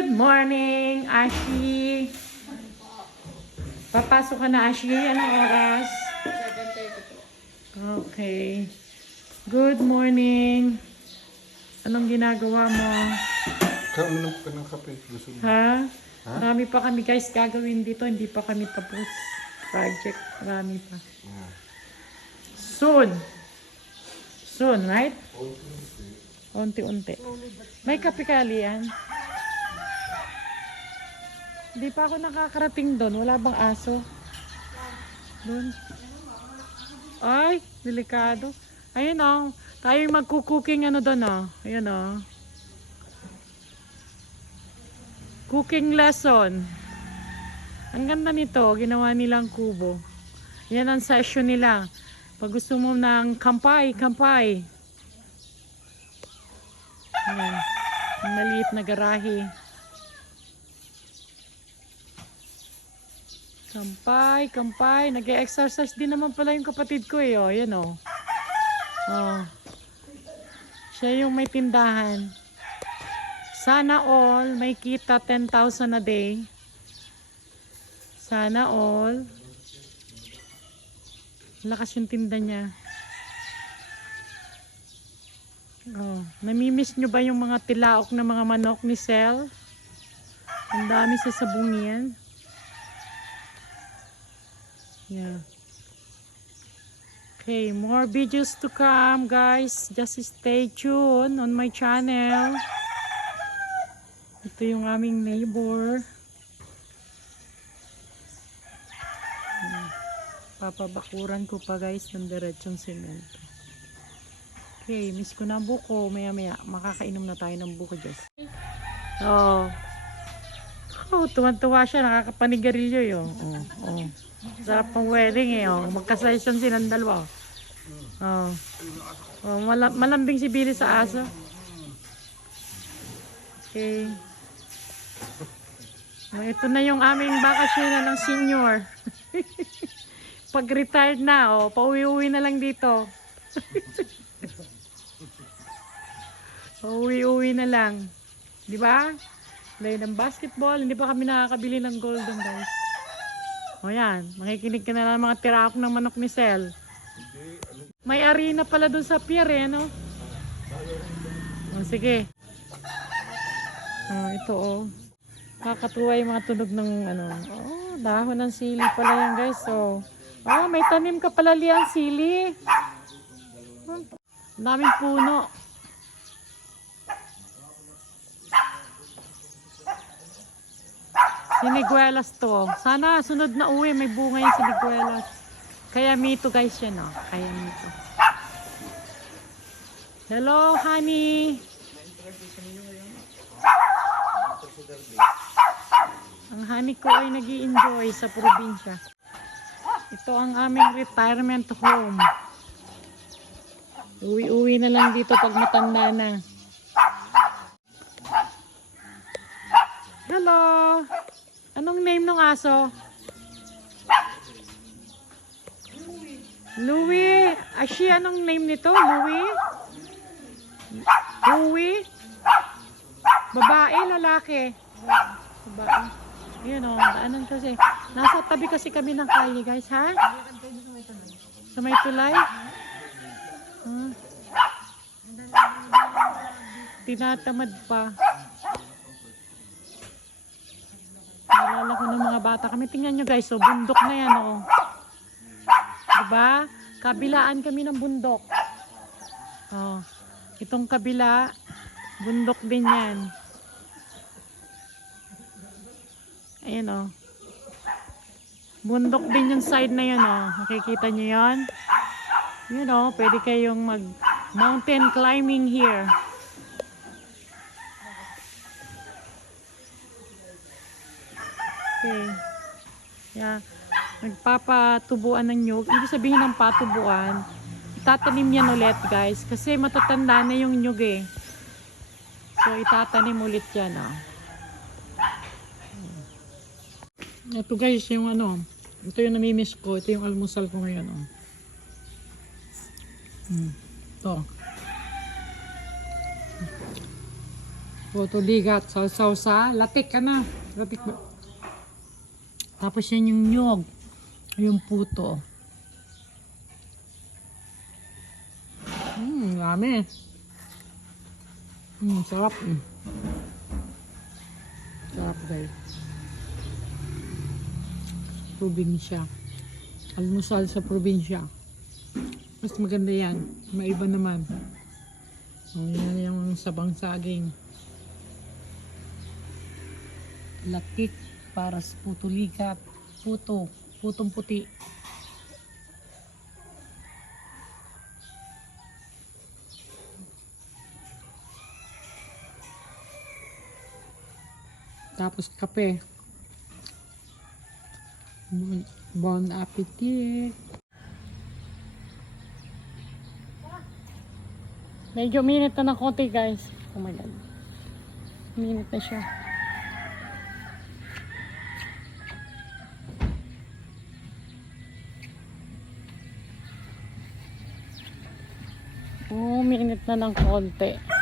Good morning, Ashi. Papasok ka na, Ashi. Anong oras? 7:30 po. Okay. Good morning. Anong ginagawa mo? Kauminom ka ng kape. Gusto mo? Ha? Marami pa kami guys gagawin dito. Hindi pa kami tapos. Project. Marami pa. Soon. Soon, right? Unti-unti. May kape ka, Lian? Hindi pa ako nakakarating doon. Wala bang aso? Doon. Ay, delikado. Ayun o. Tayo yung magkukuking ano doon o. Ayun o. Cooking lesson. Ang ganda nito. Ginawa nilang kubo. Yan ang session nila. Pag gusto mo ng kampay, kampay. Ayan. Ang maliit na garahe. Kampay, kampay. Nag-e-exercise din naman pala yung kapatid ko eh. O, yan o. Oh. Siya yung may tindahan. Sana all may kita 10,000 a day. Sana all. Lakas yung tinda niya. Oh, namimiss nyo ba yung mga tilaok na mga manok ni Sel? Ang dami sa sabungian. Yeah. Okay, more videos to come, guys. Just stay tuned on my channel. Ito yung aming neighbor. Papabakuran ko pa guys ng diretsong semento. Okay, miss ko na ang buko. Maya maya, makakainom na tayo ng buko, Diyos. Oh. Oh, tuwan-tuwa siya. Nakakapanigarilyo yun. Oh, oh. Sarap ng wedding eh. Oh. Magka-session silang dalawa. Oh. Oh, malambing si Billy sa aso. Okay. Oh, ito na yung aming bakasyon ng senior. Pag retired na, oh, pauwi-uwi na lang dito. Pauwi-uwi na lang. Di ba? Play ng basketball. Hindi pa kami nakakabili ng golden, guys. O yan, makikinig ka na lang mga tiraok ng manok ni Sel. May arena pala dun sa pier eh, no? O, sige. O, ito oh. Kakatuwa yung mga tunog ng ano. Oh, dahon ng sili pala yan, guys. So, oh, may tanim ka pala Lian, sili. Oh, daming puno. Siniguelas to. Sana sunod na uwi may bunga yung siniguelas. Kaya mito guys yan oh. Kaya mito. Hello honey. Ang honey ko ay nag-i-enjoy sa probinsya. Ito ang aming retirement home. Uwi-uwi na lang dito pag matanda na. Hello. Anong name ng aso? Louie. Ashi, anong name nito? Louie? Louie? Babae, lalaki? Babae. Ayan o, daanan kasi. Nasa tabi kasi kami ng kali, guys, ha? Sa may tulay? Huh? Tinatamad pa. Naalala ko ng mga bata kami. Tingnan nyo guys, so bundok na yan oh. Diba? Kabilaan kami ng bundok. Oh, itong kabila, bundok din yan. Ayan oh. Bundok din yung side na yun oh. Nakikita nyo yun? Yun oh, pwede kayong mag mountain climbing here. Okay. Yeah. Nagpapatubuan ng nyug. Ibig sabihin ng patubuan, itatanim yan ulit guys. Kasi matatanda na yung nyug eh. So itatanim ulit yan ah. Ito guys yung ano. Ito yung namimiss ko. Ito yung almusal ko ngayon oh. Ito. Puto ligat, sausaw sa latik ka na. Latik ba? Tapos yan yung nyog. Yung puto. Dami. Sarap. Sarap guys. Probinsya. Almusal sa probinsya. Mas maganda yan. Maiba naman. Yan yung sabang saging. Latik para sa puto ligat. Putong puti. Tapos kape. Bon appetit. Medyo minute na ng konti guys. Oh my god. Minute na siya. Oh, minute na ng konti.